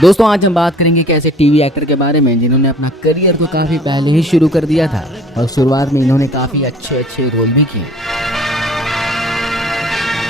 दोस्तों आज हम बात करेंगे एक ऐसे टीवी एक्टर के बारे में जिन्होंने अपना करियर को काफी पहले ही शुरू कर दिया था और शुरुआत में इन्होंने काफी अच्छे रोल भी किए।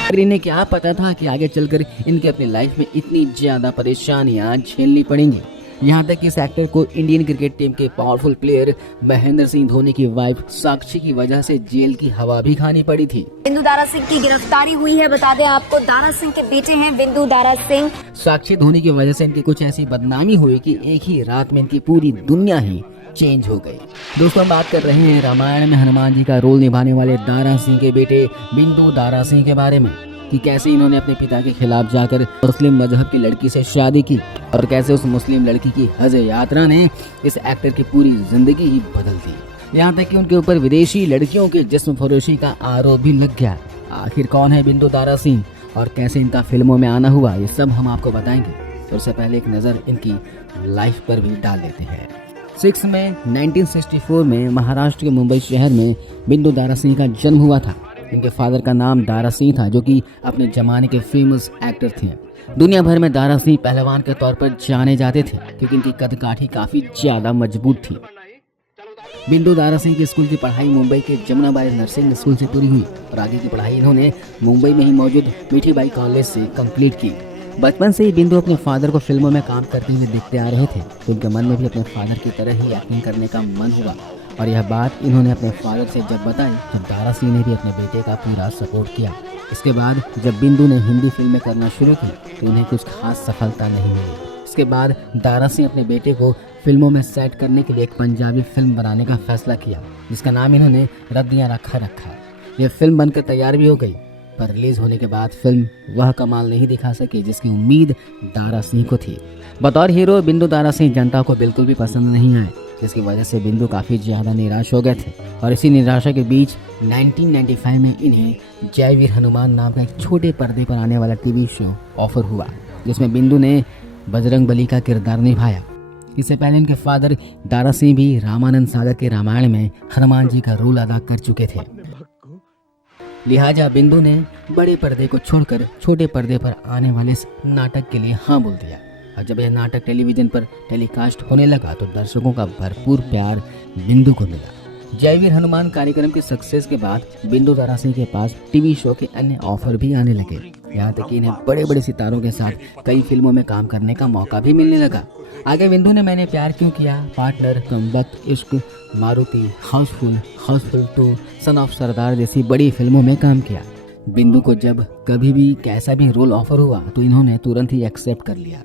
पर इन्हें क्या पता था कि आगे चलकर इनके अपनी लाइफ में इतनी ज्यादा परेशानियां झेलनी पड़ेंगी। यहाँ तक कि इस एक्टर को इंडियन क्रिकेट टीम के पावरफुल प्लेयर महेंद्र सिंह धोनी की वाइफ साक्षी की वजह से जेल की हवा भी खानी पड़ी थी। बिंदु दारा सिंह की गिरफ्तारी हुई है। बता दें आपको, दारा सिंह के बेटे हैं बिंदु दारा सिंह। साक्षी धोनी की वजह से इनकी कुछ ऐसी बदनामी हुई कि एक ही रात में इनकी पूरी दुनिया ही चेंज हो गई। दोस्तों हम बात कर रहे हैं रामायण में हनुमान जी का रोल निभाने वाले दारा सिंह के बेटे बिंदु दारा सिंह के बारे में कि कैसे इन्होंने अपने पिता के खिलाफ जाकर मुस्लिम मजहब की लड़की से शादी की और कैसे उस मुस्लिम लड़की की हज यात्रा ने इस एक्टर की पूरी जिंदगी ही बदल दी। यहाँ तक कि उनके ऊपर विदेशी लड़कियों के जिस्म फरोशी का आरोप भी लग गया। आखिर कौन है बिंदु दारा सिंह और कैसे इनका फिल्मों में आना हुआ, ये सब हम आपको बताएंगे। तो उससे पहले एक नज़र इनकी लाइफ पर भी डाल लेते हैं। 6 मई 1964 में महाराष्ट्र के मुंबई शहर में बिंदु दारा सिंह का जन्म हुआ था। इनके फादर का नाम दारा सिंह था जो कि अपने जमाने के फेमस एक्टर थे। दुनिया भर में दारा सिंह पहलवान के तौर पर जाने जाते थे क्योंकि इनकी कदकाठी काफी ज्यादा मजबूत थी। बिंदु दारा सिंह की स्कूल की पढ़ाई मुंबई के जमुनाबाई नर्सिंग स्कूल से पूरी हुई और आगे की पढ़ाई इन्होंने मुंबई में ही मौजूद मीठीबाई कॉलेज से कंप्लीट की। बचपन से ही बिंदु अपने फादर को फिल्मों में काम करते हुए देखते आ रहे थे तो उनके मन में भी अपने फादर की तरह ही एक्टिंग करने का मन हुआ और यह बात इन्होंने अपने फादर से जब बताई तो दारा सिंह ने भी अपने बेटे का पूरा सपोर्ट किया। इसके बाद जब बिंदु ने हिंदी फिल्में करना शुरू की तो उन्हें कुछ खास सफलता नहीं मिली। इसके बाद दारा सिंह अपने बेटे को फिल्मों में सेट करने के लिए एक पंजाबी फिल्म बनाने का फैसला किया जिसका नाम इन्होंने रद्दियां रखा। यह फिल्म बनकर तैयार भी हो गई पर रिलीज होने के बाद फिल्म वह कमाल नहीं दिखा सकी जिसकी उम्मीद दारा सिंह को थी। बतौर हीरो बिंदु दारा सिंह जनता को बिल्कुल भी पसंद नहीं आए जिसकी वजह से बिंदु काफ़ी ज़्यादा निराश हो गए थे और इसी निराशा के बीच 1995 में इन्हें जय वीर हनुमान नाम का एक छोटे पर्दे पर आने वाला टीवी शो ऑफर हुआ जिसमें बिंदु ने बजरंगबली का किरदार निभाया। इससे पहले इनके फादर दारा सिंह भी रामानंद सागर के रामायण में हनुमान जी का रोल अदा कर चुके थे। लिहाजा बिंदु ने बड़े पर्दे को छोड़कर छोटे पर्दे पर आने वाले इस नाटक के लिए हाँ बोल दिया और जब यह नाटक टेलीविजन पर टेलीकास्ट होने लगा तो दर्शकों का भरपूर प्यार बिंदु को मिला। जय वीर हनुमान कार्यक्रम के सक्सेस के बाद बिंदु दारा सिंह के पास टीवी शो के अन्य ऑफर भी आने लगे। यहाँ तक कि इन्हें बड़े बड़े सितारों के साथ कई फिल्मों में काम करने का मौका भी मिलने लगा। आगे बिंदु ने मैंने प्यार क्यों किया, पार्टनर, कमबख्त, इश्क, मारुति, हाउसफुल 2, सन ऑफ सरदार जैसी बड़ी फिल्मों में काम किया। बिंदु को जब कभी भी कैसा भी रोल ऑफर हुआ तो इन्होंने तुरंत ही एक्सेप्ट कर लिया।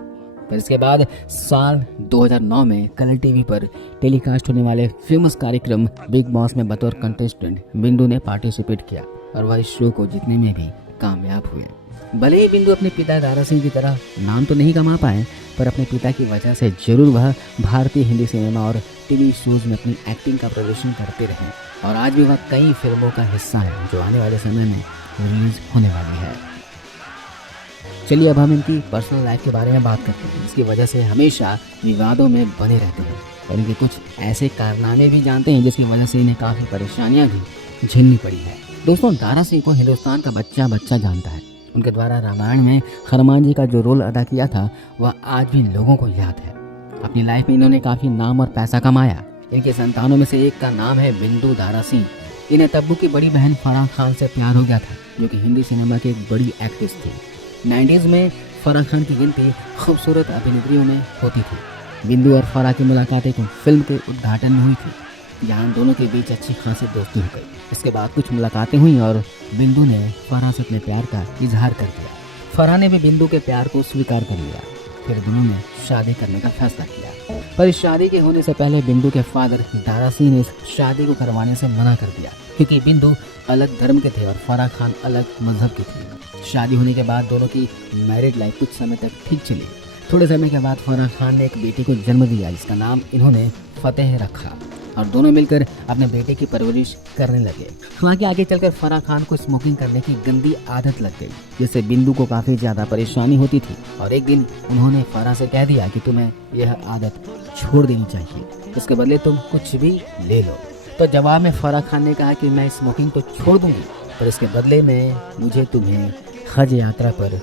पर इसके बाद साल 2009 में कलर टीवी पर टेलीकास्ट होने वाले फेमस कार्यक्रम बिग बॉस में बतौर कंटेस्टेंट बिंदु ने पार्टिसिपेट किया और वह इस शो को जीतने में भी कामयाब हुए। भले ही बिंदु अपने पिता दारा सिंह की तरह नाम तो नहीं कमा पाए पर अपने पिता की वजह से जरूर वह भारतीय हिंदी सिनेमा और टीवी शोज में अपनी एक्टिंग का प्रदर्शन करते रहे और आज भी वह कई फिल्मों का हिस्सा है जो आने वाले समय में रिलीज होने वाली है। चलिए अब हम इनकी पर्सनल लाइफ के बारे में बात करते हैं जिसकी वजह से हमेशा विवादों में बने रहते हैं और इनके कुछ ऐसे कारनामे भी जानते हैं जिसकी वजह से इन्हें काफ़ी परेशानियां भी झेलनी पड़ी है। दोस्तों दारा सिंह को हिंदुस्तान का बच्चा जानता है। उनके द्वारा रामायण में हनुमान जी का जो रोल अदा किया था वह आज भी लोगों को याद है। अपनी लाइफ में इन्होंने काफ़ी नाम और पैसा कमाया। इनके संतानों में से एक का नाम है बिंदु दारा सिंह। इन्हें तब्बू की बड़ी बहन फराह खान से प्यार हो गया था जो कि हिंदी सिनेमा की एक बड़ी एक्ट्रेस थी। 90s में फराह खान की गिनती खूबसूरत अभिनेत्रियों में होती थी। बिंदु और फराह की मुलाकात एक फिल्म के उद्घाटन में हुई थी जहाँ दोनों के बीच अच्छी खासी दोस्ती हो गई। इसके बाद कुछ मुलाकातें हुई और बिंदु ने फराह से अपने प्यार का इजहार कर दिया। फराह ने भी बिंदु के प्यार को स्वीकार कर लिया। फिर दोनों ने शादी करने का फैसला किया पर इस शादी के होने से पहले बिंदु के फादर दारा सिंह ने इस शादी को करवाने से मना कर दिया क्योंकि बिंदु अलग धर्म के थे और फराह खान अलग मजहब की थी। शादी होने के बाद दोनों की मैरिड लाइफ कुछ समय तक ठीक चली। थोड़े समय के बाद फराह खान ने एक बेटे को जन्म दिया जिसका नाम इन्होंने फतेह रखा और दोनों मिलकर अपने बेटे की परवरिश करने लगे। हालांकि आगे चलकर फराह खान को स्मोकिंग करने की गंदी आदत लग गई जिससे बिंदु को काफ़ी ज़्यादा परेशानी होती थी और एक दिन उन्होंने फराह से कह दिया कि तुम्हें यह आदत छोड़ देनी चाहिए, इसके बदले तुम कुछ भी ले लो। तो जवाब में फराह खान ने कहा कि मैं स्मोकिंग तो छोड़ दूंगी पर इसके बदले में मुझे तुम्हें हज यात्रा पर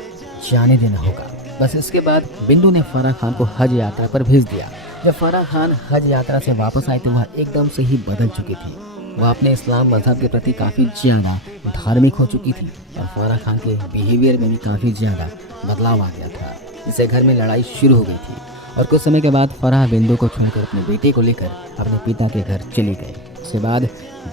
जाने देना होगा। बस इसके बाद बिंदु ने फराह खान को हज यात्रा पर भेज दिया। जब फराह खान हज यात्रा से वापस आई तो वह एकदम से ही बदल चुकी थी। वह अपने इस्लाम मजहब के प्रति काफ़ी ज़्यादा धार्मिक हो चुकी थी और फराह खान के बिहेवियर में भी काफ़ी ज़्यादा बदलाव आ गया था। इससे घर में लड़ाई शुरू हो गई थी और कुछ समय के बाद फराह बिंदु को छोड़कर अपने बेटे को लेकर अपने पिता के घर चली गई। इसके बाद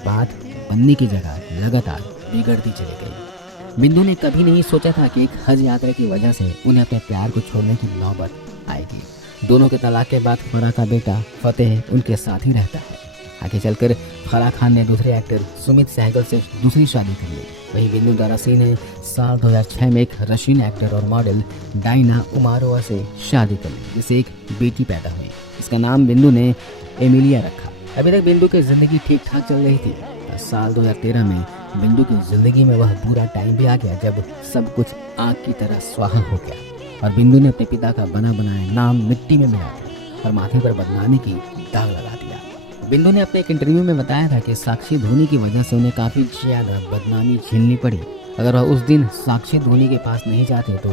बात बनने की जगह लगातार बिगड़ती चली गई। बिंदु ने कभी नहीं सोचा था कि एक हज यात्रा की वजह से उन्हें अपने प्यार को छोड़ने की नौबत आएगी। दोनों के तलाक के बाद फराह का बेटा फतेह उनके साथ ही रहता है। आगे चलकर फराह खान ने दूसरे एक्टर सुमित सहगल से दूसरी शादी कर ली। वहीं बिंदु दारा सिंह ने साल 2006 में एक रशियन एक्टर और मॉडल डायना उमारोवा से शादी कर ली, जिससे एक बेटी पैदा हुई। इसका नाम बिंदु ने एमिलिया रखा। अभी तक बिंदु की जिंदगी ठीक ठाक चल रही थी। साल 2013 में बिंदु की जिंदगी में वह बुरा टाइम भी आ गया जब सब कुछ आग की तरह स्वाहा हो गया और बिंदु ने अपने पिता का बना बनाया नाम मिट्टी में मिला दिया और माथे पर बदनामी की दाग लगा दिया। बिंदु ने अपने एक इंटरव्यू में बताया था कि साक्षी धोनी की वजह से उन्हें काफी ज्यादा बदनामी झेलनी पड़ी। अगर वह उस दिन साक्षी धोनी के पास नहीं जाते तो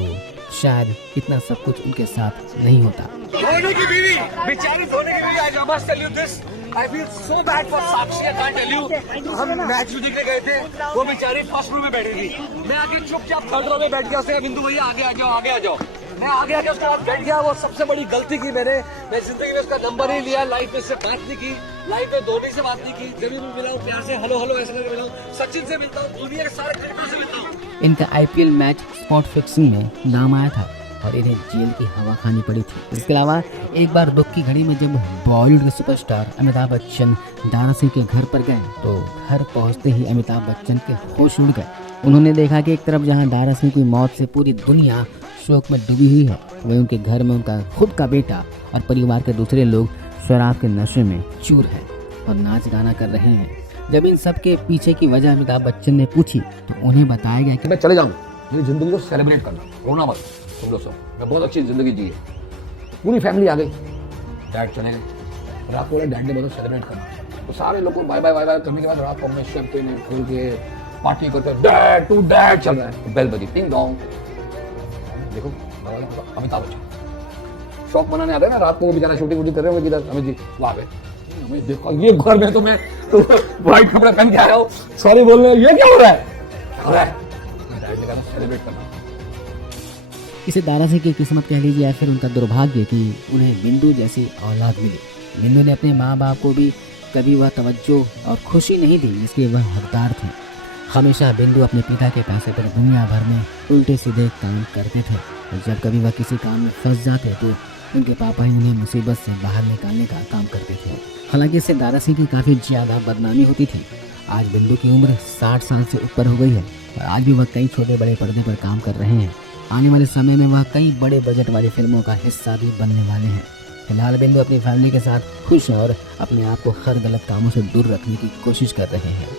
शायद इतना सब कुछ उनके साथ नहीं होता। धोनी की बीवी, बेचारी धोनी की बीवी, I must tell you this. I feel so bad for Sakshi, I can't tell you. हम मैच भी देखने गए थे, वो बेचारी फर्स्ट रो में बैठी थी। मैं आगे चुपचाप थर्ड रो में बैठ गया। उसने बिंदु भैया आगे आ जाओ, आगे आ जाओ। मैं आगे आके उसके बाद बैठ गया। वो सबसे बड़ी गलती की मैंने। मैं जिंदगी में उसका नंबर ही लिया, लाइफ में इससे बात नहीं की, लाइफ में धोनी से बात नहीं की। जब भी मैं मिला हूँ प्यार से हेलो हेलो ऐसे करके मिला हूँ, सचिन से मिलता हूँ, दुनिया के सारे क्रिकेटर से मिलता हूँ। इनका आईपीएल मैच स्पॉट फिक्सिंग में नाम आया था और इन्हें जेल की हवा खानी पड़ी थी। इसके अलावा एक बार दुख की घड़ी में जब बॉलीवुड के सुपरस्टार अमिताभ बच्चन दारा सिंह के घर पर गए तो घर पहुंचते ही अमिताभ बच्चन के होश उड़ गए। उन्होंने देखा कि एक तरफ जहां दारा सिंह की मौत से पूरी दुनिया शोक में डूबी हुई है, वहीं उनके घर में उनका खुद का बेटा और परिवार के दूसरे लोग शराब के नशे में चूर हैं और नाच गाना कर रहे हैं। जब इन सब के पीछे की वजह अमिताभ बच्चन ने पूछी तो उन्हें बताया गया कि मैं चले जाऊँ, मेरी जिंदगी को सेलिब्रेट करना, रोना मत तुम लोग सब। मैं बहुत अच्छी जिंदगी जी है। पूरी फैमिली आ गई, डैड चले गए। रात को डैड ने बहुत सेलिब्रेट करना, तो सारे लोग को बाय बाय बाय बाय करने के बाद रात को हमने शैंपेन खोल के पार्टी करते डैड टू डैड चल रहा है। बेल बजी, टिंग डोंग। देखो अमिताभ बच्चन शौक मनाने आते हैं ना रात को, वो बेचारा शूटिंग वूटिंग कर रहे हैं। किधर अमित जी वहाँ पे, हमें देखो ये घर में तो मैं तो व्हाइट कपड़ा पहन के आया हूँ, सॉरी बोल रहे ये क्या हो रहा है, क्या हो रहा है। डैड ने कहा सेलिब्रेट करना। इसे दारा सिंह की किस्मत कह लीजिए या फिर उनका दुर्भाग्य कि उन्हें बिंदु जैसी औलाद मिली। बिंदु ने अपने माँ बाप को भी कभी वह तवज्जो और खुशी नहीं दी जिसके वह हकदार थे। हमेशा बिंदु अपने पिता के पैसे पर दुनिया भर में उल्टे सीधे काम करते थे और जब कभी वह किसी काम में फंस जाते तो उनके पापा ही उन्हें मुसीबत से बाहर निकालने का काम करते थे। हालांकि इससे दारा सिंह की काफ़ी ज़्यादा बदनामी होती थी। आज बिंदु की उम्र 60 साल से ऊपर हो गई है और आज भी वह कई छोटे बड़े पर्दे पर काम कर रहे हैं। आने वाले समय में वह कई बड़े बजट वाली फिल्मों का हिस्सा भी बनने वाले हैं। फिलहाल बिंदु अपनी फैमिली के साथ खुश और अपने आप को हर गलत कामों से दूर रखने की कोशिश कर रहे हैं।